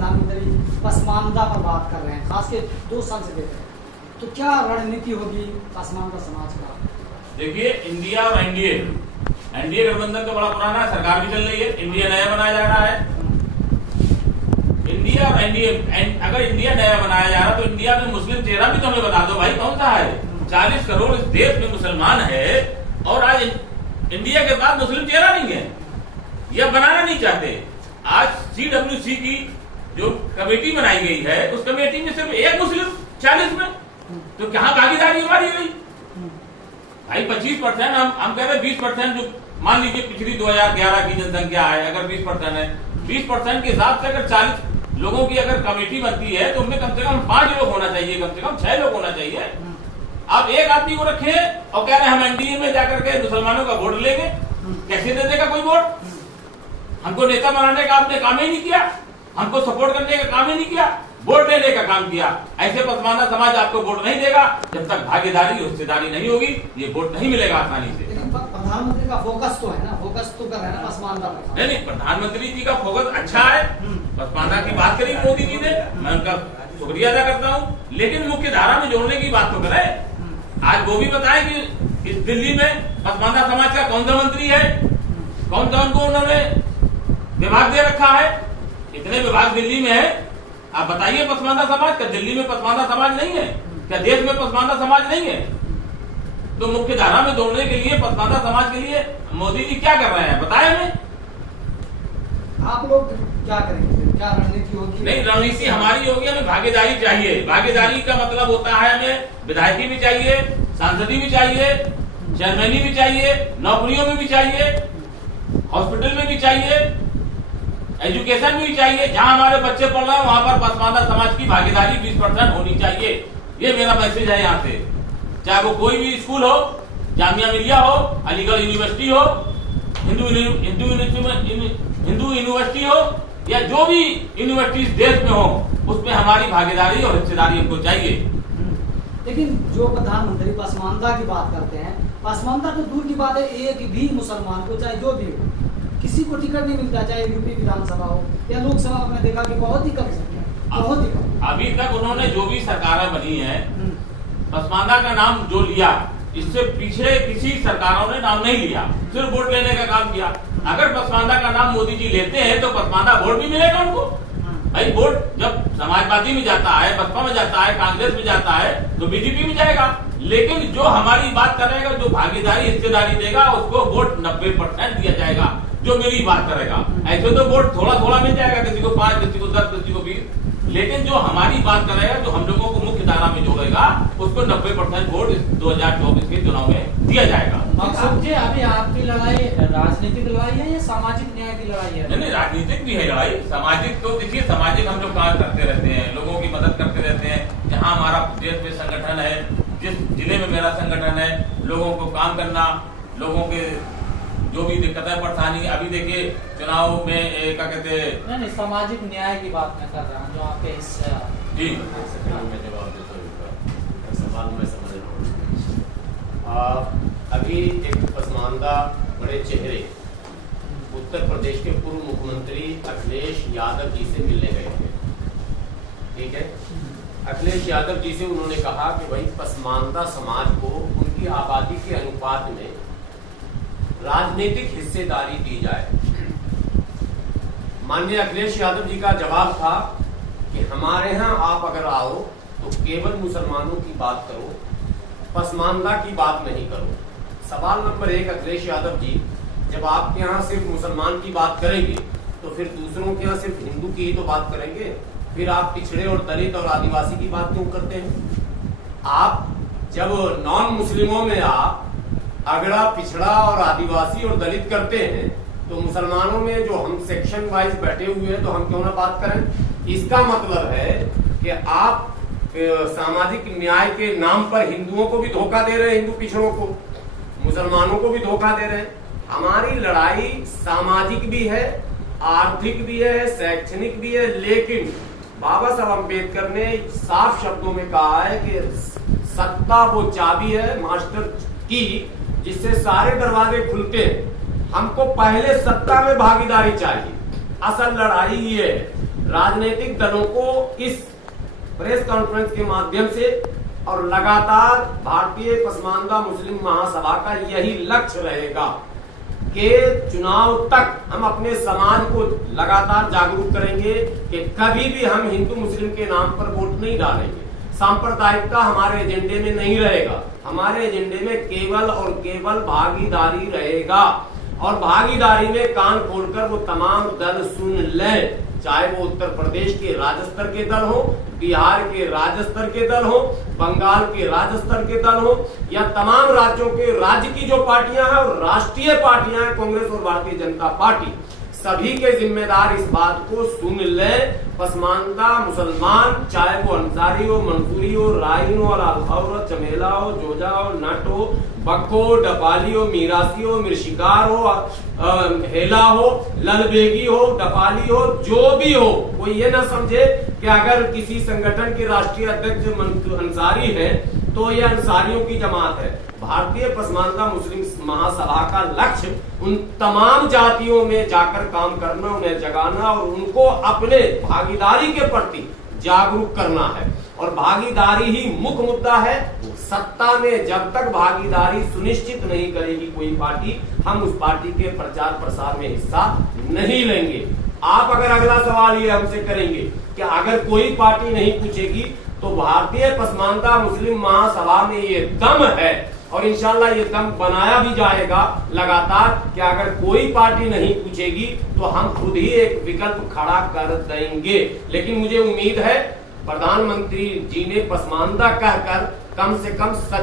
प्रधानमंत्री पसमानदा पर बात कर रहे हैं, खास के 2 साल से देख रहे हैं, तो क्या रणनीति होगी पसमानदा समाज का? देखिए, इंडिया और एनडीए गठबंधन तो बड़ा पुराना है, सरकार भी चल रही है, इंडिया नया बनाया जा रहा है। इंडिया और एनडीए, अगर इंडिया नया बनाया जा रहा है तो इंडिया में मुस्लिम चेहरा भी तो हमें बता दो भाई, कौन सा है? 40 करोड़ इस देश में मुसलमान है और आज इंडिया के पास मुस्लिम चेहरा नहीं है, यह बनाना नहीं चाहते। आज CWC की जो कमेटी बनाई गई है, उस कमेटी में सिर्फ एक मुस्लिम 40 में, तो कहां भागीदारी हमारी रही भाई? 25% हम कह रहे 20%, जो मान लीजिए पिछली 2011 की जनसंख्या है, अगर 20% है, 20% के हिसाब से अगर 40 लोगों की अगर कमेटी बनती है तो उनमें कम से कम 5 लोग होना चाहिए, कम से कम 6 लोग होना चाहिए। आप एक आदमी को रखे और कह रहे हैं हम एनडीए में जाकर के मुसलमानों का वोट लेंगे, कैसे दे देगा कोई वोट? हमको नेता बनाने का आपने काम ही नहीं किया, हमको सपोर्ट करने का काम ही नहीं किया, वोट देने का काम किया। ऐसे पसमानदा समाज आपको वोट नहीं देगा जब तक भागीदारी हिस्सेदारी नहीं होगी, ये वोट नहीं मिलेगा आसानी से। प्रधानमंत्री का फोकस तो है ना, फोकस तो कर रहे हैं ना पसमानदा पर। नहीं, प्रधानमंत्री जी का फोकस अच्छा है, पसमानदा की बात करी मोदी जी ने, मैं उनका शुक्रिया अदा करता हूँ, लेकिन मुख्य धारा में जोड़ने की बात तो करें। आज वो भी बताएं कि इस दिल्ली में पसमानदा समाज का कौन सा मंत्री है, कौन सा उनको उन्होंने विभाग दे रखा है? इतने विभाग दिल्ली में है, आप बताइए पसमानदा समाज क्या दिल्ली में पसमानदा समाज नहीं है? क्या देश में पसमानदा समाज नहीं है? तो मुख्य धारा में जोड़ने के लिए पसमानदा समाज के लिए मोदी जी क्या कर रहे हैं बताएं हमें। आप लोग क्या करेंगे, क्या रणनीति होगी? नहीं, रणनीति हमारी होगी, हमें भागीदारी चाहिए। भागीदारी का मतलब होता है हमें विधायकी भी चाहिए, सांसदी भी चाहिए, चेयरमैनी भी चाहिए, नौकरियों में भी चाहिए, हॉस्पिटल में भी चाहिए, एजुकेशन में भी चाहिए। जहां हमारे बच्चे पढ़ रहे हैं वहां पर पसमानदा समाज की भागीदारी 20% होनी चाहिए। ये मेरा मैसेज है यहाँ से, चाहे वो कोई भी स्कूल हो, जामिया मिलिया हो, अलीगढ़ यूनिवर्सिटी हो, हिंदू यूनिवर्सिटी हो, या जो भी यूनिवर्सिटीज देश में हो, उसमें हमारी भागीदारी और हिस्सेदारी हमको चाहिए। लेकिन जो प्रधानमंत्री पसमानदा की बात करते हैं, पसमानदा तो दूर की बात है, एक भी मुसलमान को चाहे जो भी हो, किसी को टिकट नहीं मिलता, चाहे यूपी विधानसभा हो या लोकसभा में देखा कि बहुत ही कम संख्या, बहुत ही कम। अभी तक उन्होंने जो भी सरकारें बनी है, पसमानदा का नाम जो लिया, इससे पिछले किसी सरकारों ने नाम नहीं लिया, सिर्फ वोट लेने का काम किया। अगर पसमानदा का नाम मोदी जी लेते हैं तो पसमानदा वोट भी मिलेगा उनको। भाई वोट जब समाजवादी में जाता है, बसपा में जाता है, कांग्रेस में जाता है, तो बीजेपी में जाएगा। लेकिन जो हमारी बात करेगा, जो भागीदारी हिस्सेदारी देगा, उसको वोट 90% दिया जाएगा। जो मेरी बात करेगा, ऐसे तो वोट थोड़ा थोड़ा मिल जाएगा, किसी को 5, किसी को 10, किसी को 20, लेकिन जो हमारी बात करेगा, जो हम लोगों को मुख्य धारा में जोड़ेगा, उसको 90% वोट 2024 के चुनाव में दिया जाएगा। समझे, अभी आपकी लड़ाई राजनीतिक लड़ाई है या सामाजिक न्याय की लड़ाई है? नहीं, राजनीतिक भी है लड़ाई, सामाजिक तो देखिए, सामाजिक हम लोग काम करते रहते हैं, लोगों की मदद करते रहते हैं। जहाँ हमारा देश में संगठन है, जिस जिले में मेरा संगठन है, लोगों को काम करना, लोगों के जो भी दिक्कतें परेशानी, अभी देखिए चुनाव में क्या कहते हैं, नहीं, सामाजिक न्याय की बात मैं कर रहा हूँ, जो आपके हिस्से जी जवाब देता हूँ, सवाल मैं समझ रहा हूँ। अभी एक पसमानदा बड़े चेहरे उत्तर प्रदेश के पूर्व मुख्यमंत्री अखिलेश यादव जी से मिलने गए थे, ठीक है। अखिलेश यादव जी से उन्होंने कहा कि भाई पसमानदा समाज को उनकी आबादी के अनुपात में राजनीतिक हिस्सेदारी दी जाए। माननीय अखिलेश यादव जी का जवाब था कि हमारे यहाँ आप अगर आओ तो केवल मुसलमानों की बात करो, पसमानदा की बात नहीं करो। सवाल नंबर 1, अखिलेश यादव जी, जब आपके यहाँ सिर्फ मुसलमान की बात करेंगे तो फिर दूसरों के यहाँ सिर्फ हिंदू की ही तो बात करेंगे, फिर आप पिछड़े और दलित और आदिवासी की बात क्यों करते हैं? आप जब नॉन मुस्लिमों में आप अगड़ा, पिछड़ा और आदिवासी और दलित करते हैं, तो मुसलमानों में जो हम सेक्शन वाइज बैठे हुए हैं तो हम क्यों ना बात करें? इसका मतलब है कि आप सामाजिक न्याय के नाम पर हिंदुओं को भी धोखा दे रहे हैं, हिंदू पिछड़ों को, मुसलमानों को भी धोखा दे रहे हैं। हमारी लड़ाई सामाजिक भी है, आर्थिक भी है, शैक्षणिक भी है, लेकिन बाबा साहब अम्बेडकर ने साफ शब्दों में कहा है कि सत्ता वो चाबी है मास्टर की, जिससे सारे दरवाजे खुलते हैं। हमको पहले सत्ता में भागीदारी चाहिए। असल लड़ाई ये है। राजनीतिक दलों को इस प्रेस कॉन्फ्रेंस के माध्यम से और लगातार भारतीय पसमानदा मुस्लिम महासभा का यही लक्ष्य रहेगा कि चुनाव तक हम अपने समाज को लगातार जागरूक करेंगे कि कभी भी हम हिंदू मुस्लिम के नाम पर वोट नहीं डालेंगे। सांप्रदायिकता हमारे एजेंडे में नहीं रहेगा। हमारे एजेंडे में केवल और केवल भागीदारी रहेगा, और भागीदारी में कान खोलकर वो तमाम दल सुन लें, चाहे वो उत्तर प्रदेश के राज्य स्तर के दल हो, बिहार के राज्य स्तर के दल हो, बंगाल के राज्य स्तर के दल हो, या तमाम राज्यों के राज्य की जो पार्टियां हैं और राष्ट्रीय पार्टियां हैं, कांग्रेस और भारतीय जनता पार्टी, सभी के जिम्मेदार इस बात को सुन ले। पसमानदा मुसलमान, चाहे वो अंसारी हो, मंसूरी हो, राइन हो, अलाउर, चमेला हो, जोजा हो, नट हो, बक्को, डपाली हो, मीरासी हो, मिर्शिकार हो, हेला हो, ललबेगी हो, डपाली हो, जो भी हो, कोई ये ना समझे कि अगर किसी संगठन के राष्ट्रीय अध्यक्ष अंसारी है तो ये अंसारियों की जमात है। भारतीय पसमानदा मुस्लिम महासभा का लक्ष्य उन तमाम जातियों में जाकर काम करना, उन्हें जगाना और उनको अपने भागीदारी के प्रति जागरूक करना है। और भागीदारी ही मुख्य मुद्दा है। सत्ता में जब तक भागीदारी सुनिश्चित नहीं करेगी कोई पार्टी, हम उस पार्टी के प्रचार प्रसार में हिस्सा नहीं लेंगे। आप अगर अगला सवाल ये हमसे करेंगे कि अगर कोई पार्टी नहीं पूछेगी तो भारतीय पसमानदा मुस्लिम महासभा में ये दम है, और इंशाल्लाह ये दम बनाया भी जाएगा लगातार, कि अगर कोई पार्टी नहीं पूछेगी तो हम खुद ही एक विकल्प खड़ा कर देंगे। लेकिन मुझे उम्मीद है प्रधानमंत्री जी ने पसमानदा कहकर कम से कम सच